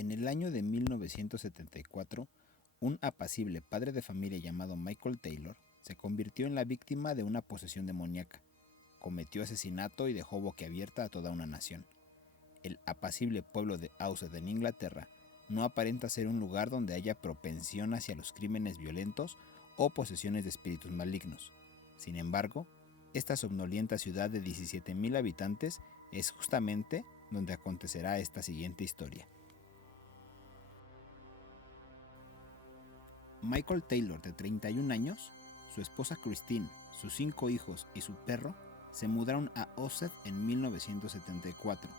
En el año de 1974, un apacible padre de familia llamado Michael Taylor se convirtió en la víctima de una posesión demoníaca. Cometió asesinato y dejó boquiabierta a toda una nación. El apacible pueblo de Ousted en Inglaterra no aparenta ser un lugar donde haya propensión hacia los crímenes violentos o posesiones de espíritus malignos. Sin embargo, esta somnolienta ciudad de 17,000 habitantes es justamente donde acontecerá esta siguiente historia. Michael Taylor, de 31 años, su esposa Christine, sus 5 hijos y su perro se mudaron a Ousted en 1974.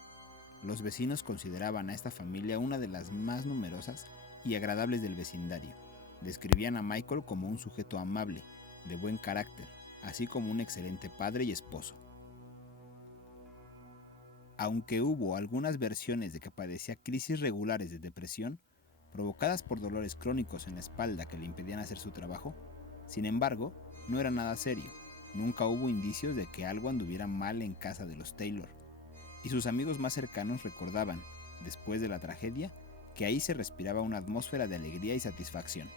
Los vecinos consideraban a esta familia una de las más numerosas y agradables del vecindario. Describían a Michael como un sujeto amable, de buen carácter, así como un excelente padre y esposo. Aunque hubo algunas versiones de que padecía crisis regulares de depresión, provocadas por dolores crónicos en la espalda que le impedían hacer su trabajo, sin embargo, no era nada serio. Nunca hubo indicios de que algo anduviera mal en casa de los Taylor, y sus amigos más cercanos recordaban, después de la tragedia, que ahí se respiraba una atmósfera de alegría y satisfacción.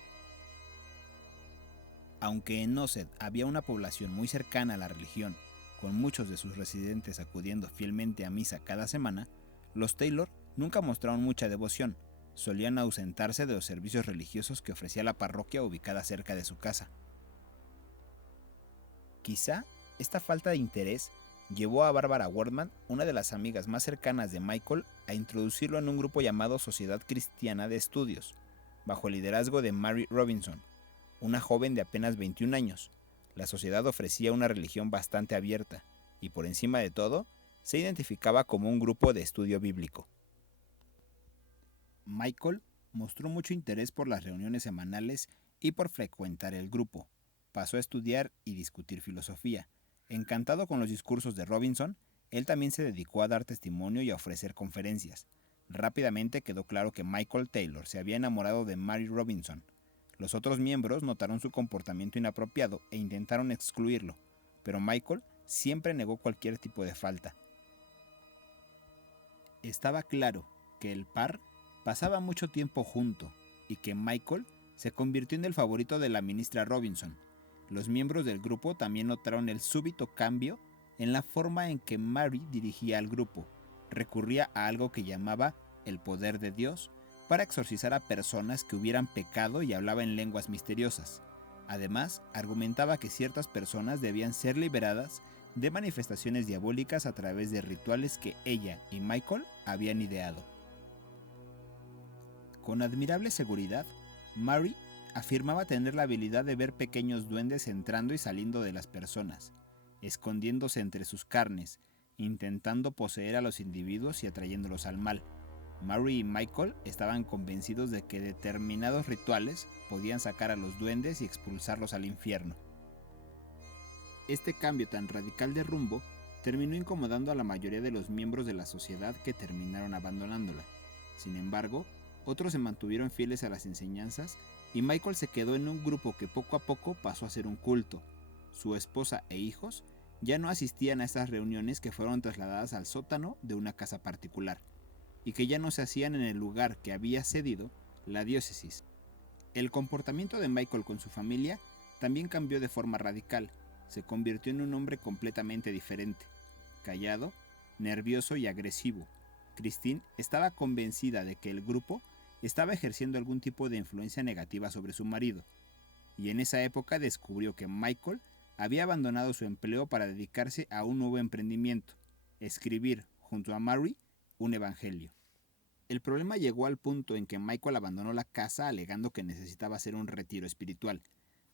Aunque en Ousted había una población muy cercana a la religión, con muchos de sus residentes acudiendo fielmente a misa cada semana, los Taylor nunca mostraron mucha devoción. Solían ausentarse de los servicios religiosos que ofrecía la parroquia ubicada cerca de su casa. Quizá esta falta de interés llevó a Barbara Wortman, una de las amigas más cercanas de Michael, a introducirlo en un grupo llamado Sociedad Cristiana de Estudios, bajo el liderazgo de Mary Robinson, una joven de apenas 21 años. La sociedad ofrecía una religión bastante abierta y, por encima de todo, se identificaba como un grupo de estudio bíblico. Michael mostró mucho interés por las reuniones semanales y por frecuentar el grupo. Pasó a estudiar y discutir filosofía. Encantado con los discursos de Robinson, él también se dedicó a dar testimonio y a ofrecer conferencias. Rápidamente quedó claro que Michael Taylor se había enamorado de Mary Robinson. Los otros miembros notaron su comportamiento inapropiado e intentaron excluirlo, pero Michael siempre negó cualquier tipo de falta. Estaba claro que el par pasaba mucho tiempo junto y que Michael se convirtió en el favorito de la ministra Robinson. Los miembros del grupo también notaron el súbito cambio en la forma en que Mary dirigía al grupo. Recurría a algo que llamaba el poder de Dios para exorcizar a personas que hubieran pecado y hablaba en lenguas misteriosas. Además, argumentaba que ciertas personas debían ser liberadas de manifestaciones diabólicas a través de rituales que ella y Michael habían ideado. Con admirable seguridad, Mary afirmaba tener la habilidad de ver pequeños duendes entrando y saliendo de las personas, escondiéndose entre sus carnes, intentando poseer a los individuos y atrayéndolos al mal. Mary y Michael estaban convencidos de que determinados rituales podían sacar a los duendes y expulsarlos al infierno. Este cambio tan radical de rumbo terminó incomodando a la mayoría de los miembros de la sociedad, que terminaron abandonándola. Sin embargo, otros se mantuvieron fieles a las enseñanzas y Michael se quedó en un grupo que poco a poco pasó a ser un culto. Su esposa e hijos ya no asistían a estas reuniones, que fueron trasladadas al sótano de una casa particular y que ya no se hacían en el lugar que había cedido la diócesis. El comportamiento de Michael con su familia también cambió de forma radical. Se convirtió en un hombre completamente diferente, callado, nervioso y agresivo. Christine estaba convencida de que el grupo estaba ejerciendo algún tipo de influencia negativa sobre su marido, y en esa época descubrió que Michael había abandonado su empleo para dedicarse a un nuevo emprendimiento: escribir, junto a Mary, un evangelio. El problema llegó al punto en que Michael abandonó la casa alegando que necesitaba hacer un retiro espiritual,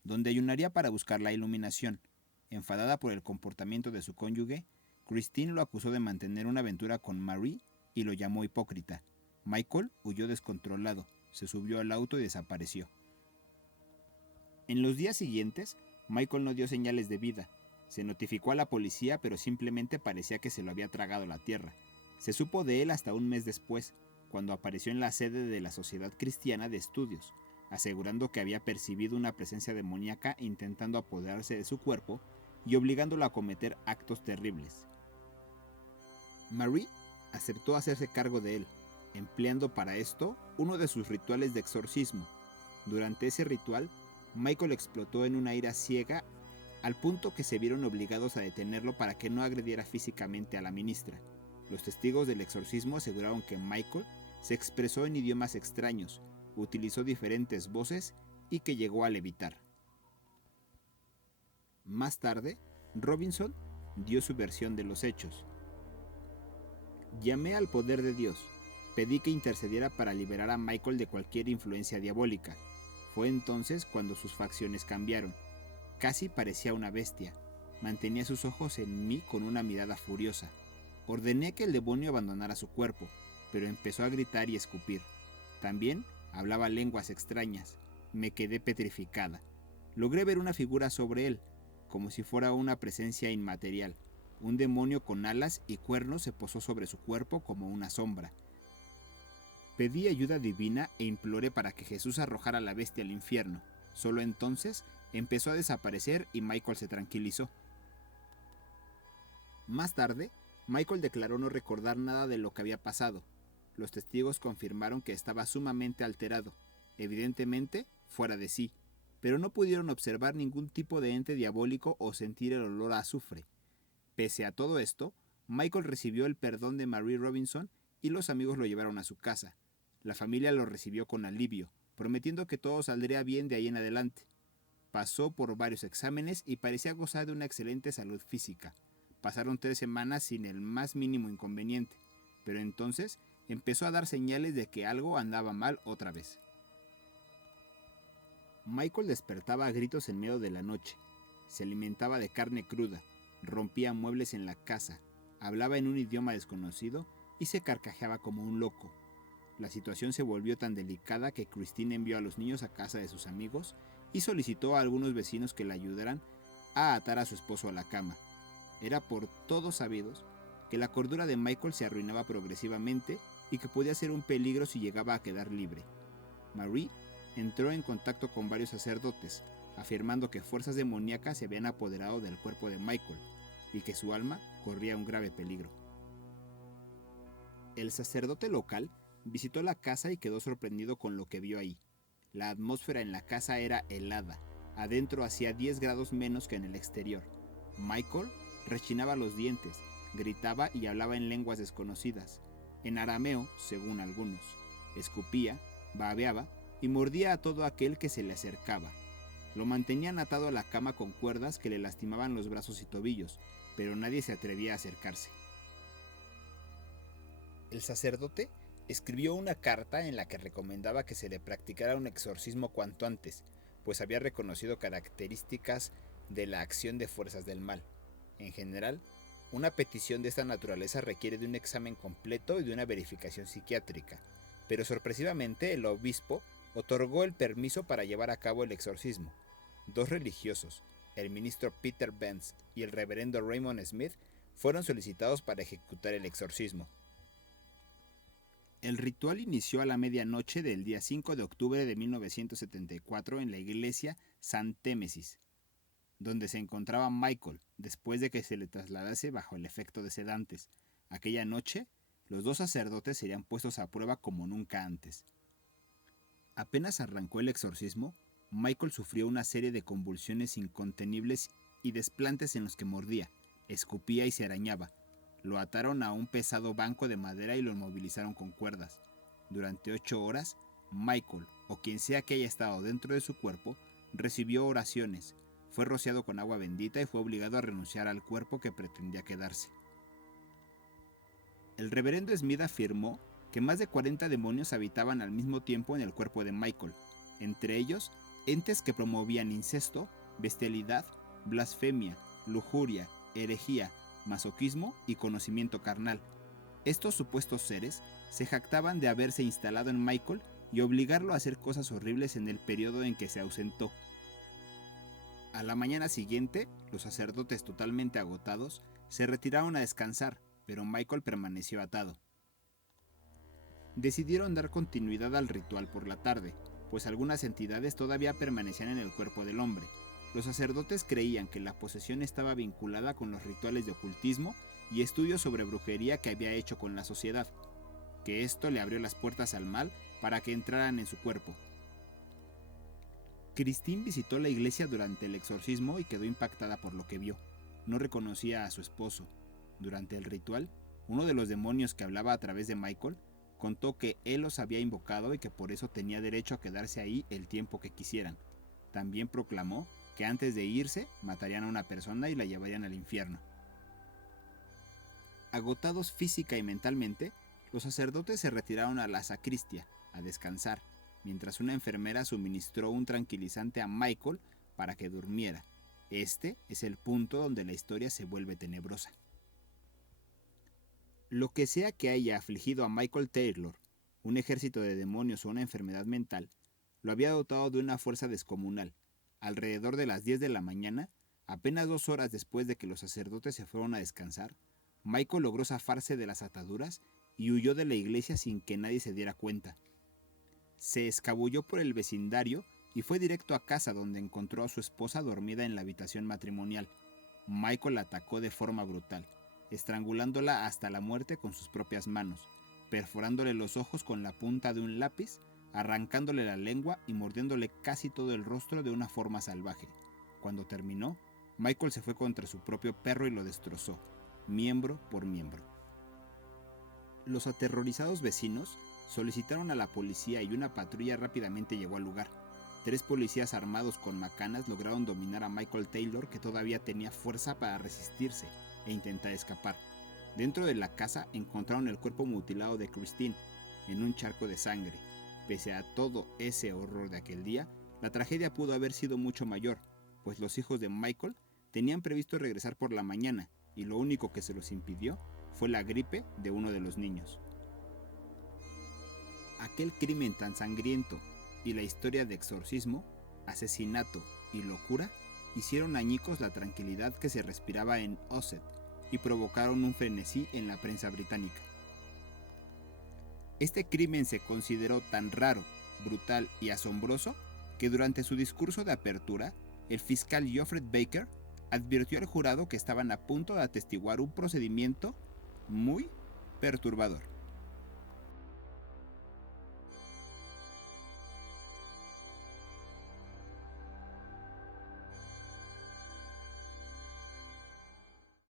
donde ayunaría para buscar la iluminación. Enfadada por el comportamiento de su cónyuge, Christine lo acusó de mantener una aventura con Mary y lo llamó hipócrita. Michael huyó descontrolado, se subió al auto y desapareció. En los días siguientes, Michael no dio señales de vida. Se notificó a la policía, pero simplemente parecía que se lo había tragado la tierra. Se supo de él hasta un mes después, cuando apareció en la sede de la Sociedad Cristiana de Estudios, asegurando que había percibido una presencia demoníaca intentando apoderarse de su cuerpo y obligándolo a cometer actos terribles. Marie aceptó hacerse cargo de él, empleando para esto uno de sus rituales de exorcismo. Durante ese ritual, Michael explotó en una ira ciega al punto que se vieron obligados a detenerlo para que no agrediera físicamente a la ministra. Los testigos del exorcismo aseguraron que Michael se expresó en idiomas extraños, utilizó diferentes voces y que llegó a levitar. Más tarde, Robinson dio su versión de los hechos. Llamé al poder de Dios. Pedí que intercediera para liberar a Michael de cualquier influencia diabólica. Fue entonces cuando sus facciones cambiaron. Casi parecía una bestia. Mantenía sus ojos en mí con una mirada furiosa. Ordené que el demonio abandonara su cuerpo, pero empezó a gritar y escupir. También hablaba lenguas extrañas. Me quedé petrificada. Logré ver una figura sobre él, como si fuera una presencia inmaterial. Un demonio con alas y cuernos se posó sobre su cuerpo como una sombra. Pedí ayuda divina e imploré para que Jesús arrojara a la bestia al infierno. Solo entonces empezó a desaparecer y Michael se tranquilizó. Más tarde, Michael declaró no recordar nada de lo que había pasado. Los testigos confirmaron que estaba sumamente alterado, evidentemente fuera de sí, pero no pudieron observar ningún tipo de ente diabólico o sentir el olor a azufre. Pese a todo esto, Michael recibió el perdón de Marie Robinson y los amigos lo llevaron a su casa. La familia lo recibió con alivio, prometiendo que todo saldría bien de ahí en adelante. Pasó por varios exámenes y parecía gozar de una excelente salud física. Pasaron 3 semanas sin el más mínimo inconveniente, pero entonces empezó a dar señales de que algo andaba mal otra vez. Michael despertaba a gritos en medio de la noche. Se alimentaba de carne cruda, rompía muebles en la casa, hablaba en un idioma desconocido y se carcajeaba como un loco. La situación se volvió tan delicada que Christine envió a los niños a casa de sus amigos y solicitó a algunos vecinos que la ayudaran a atar a su esposo a la cama. Era por todos sabidos que la cordura de Michael se arruinaba progresivamente y que podía ser un peligro si llegaba a quedar libre. Marie entró en contacto con varios sacerdotes, afirmando que fuerzas demoníacas se habían apoderado del cuerpo de Michael y que su alma corría un grave peligro. El sacerdote local visitó la casa y quedó sorprendido con lo que vio ahí. La atmósfera en la casa era helada. Adentro hacía 10 grados menos que en el exterior. Michael rechinaba los dientes, gritaba y hablaba en lenguas desconocidas, en arameo, según algunos. Escupía, babeaba y mordía a todo aquel que se le acercaba. Lo mantenían atado a la cama con cuerdas que le lastimaban los brazos y tobillos, pero nadie se atrevía a acercarse. El sacerdote escribió una carta en la que recomendaba que se le practicara un exorcismo cuanto antes, pues había reconocido características de la acción de fuerzas del mal. En general, una petición de esta naturaleza requiere de un examen completo y de una verificación psiquiátrica, pero sorpresivamente el obispo otorgó el permiso para llevar a cabo el exorcismo. 2 religiosos, el ministro Peter Benz y el reverendo Raymond Smith, fueron solicitados para ejecutar el exorcismo. El ritual inició a la medianoche del día 5 de octubre de 1974 en la iglesia St. Témesis, donde se encontraba Michael después de que se le trasladase bajo el efecto de sedantes. Aquella noche, los 2 sacerdotes serían puestos a prueba como nunca antes. Apenas arrancó el exorcismo, Michael sufrió una serie de convulsiones incontenibles y desplantes en los que mordía, escupía y se arañaba. Lo ataron a un pesado banco de madera y lo inmovilizaron con cuerdas. Durante 8 horas, Michael, o quien sea que haya estado dentro de su cuerpo, recibió oraciones, fue rociado con agua bendita y fue obligado a renunciar al cuerpo que pretendía quedarse. El reverendo Smith afirmó que más de 40 demonios habitaban al mismo tiempo en el cuerpo de Michael, entre ellos entes que promovían incesto, bestialidad, blasfemia, lujuria, herejía, masoquismo y conocimiento carnal. Estos supuestos seres se jactaban de haberse instalado en Michael y obligarlo a hacer cosas horribles en el periodo en que se ausentó. A la mañana siguiente, los sacerdotes totalmente agotados se retiraron a descansar, pero Michael permaneció atado. Decidieron dar continuidad al ritual por la tarde, pues algunas entidades todavía permanecían en el cuerpo del hombre. Los sacerdotes creían que la posesión estaba vinculada con los rituales de ocultismo y estudios sobre brujería que había hecho con la sociedad. que esto le abrió las puertas al mal para que entraran en su cuerpo. Christine visitó la iglesia durante el exorcismo y quedó impactada por lo que vio. No reconocía a su esposo. Durante el ritual, uno de los demonios que hablaba a través de Michael contó que él los había invocado y que por eso tenía derecho a quedarse ahí el tiempo que quisieran. También proclamó que antes de irse matarían a una persona y la llevarían al infierno. Agotados física y mentalmente, los sacerdotes se retiraron a la sacristía a descansar, mientras una enfermera suministró un tranquilizante a Michael para que durmiera. Este es el punto donde la historia se vuelve tenebrosa. Lo que sea que haya afligido a Michael Taylor, un ejército de demonios o una enfermedad mental, lo había dotado de una fuerza descomunal. Alrededor de las 10 de la mañana, apenas 2 horas después de que los sacerdotes se fueron a descansar, Michael logró zafarse de las ataduras y huyó de la iglesia sin que nadie se diera cuenta. Se escabulló por el vecindario y fue directo a casa, donde encontró a su esposa dormida en la habitación matrimonial. Michael la atacó de forma brutal, estrangulándola hasta la muerte con sus propias manos, perforándole los ojos con la punta de un lápiz, arrancándole la lengua y mordiéndole casi todo el rostro de una forma salvaje. Cuando terminó, Michael se fue contra su propio perro y lo destrozó, miembro por miembro. Los aterrorizados vecinos solicitaron a la policía y una patrulla rápidamente llegó al lugar. 3 policías armados con macanas lograron dominar a Michael Taylor, que todavía tenía fuerza para resistirse e intentar escapar. Dentro de la casa encontraron el cuerpo mutilado de Christine en un charco de sangre. Pese a todo ese horror de aquel día, la tragedia pudo haber sido mucho mayor, pues los hijos de Michael tenían previsto regresar por la mañana y lo único que se los impidió fue la gripe de uno de los niños. Aquel crimen tan sangriento y la historia de exorcismo, asesinato y locura hicieron añicos la tranquilidad que se respiraba en Ossett y provocaron un frenesí en la prensa británica. Este crimen se consideró tan raro, brutal y asombroso que durante su discurso de apertura, el fiscal Geoffrey Baker advirtió al jurado que estaban a punto de atestiguar un procedimiento muy perturbador.